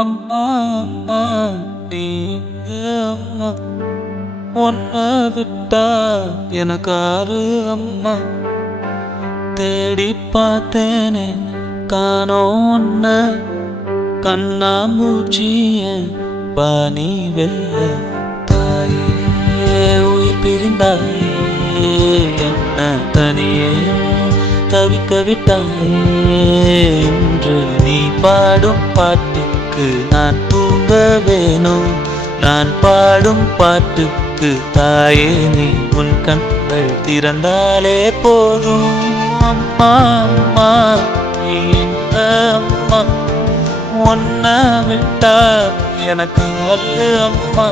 அம்மா அம்மா நீங்க அம்மா, உன்னை விட்டா எனக்காரு அம்மா. தேடி பார்த்தேனே காணோம் உன்ன, கண்ணாமூச்சிய பானி வெல்ல. தாயே உயிர் பிரிந்தாயே, என்ன தனியே தவிக்க விட்டாயே. இன்று நீ பாடும் பாட்டுக்கு நான் தூங்க வேணும். நான் பாடும் பாட்டுக்கு தாயே நீ உன் கண்கள் திறந்தாலே போதும். அம்மா அம்மா நீ எங்க அம்மா, உன்னை விட்டா எனக்கு அல்ல அம்மா.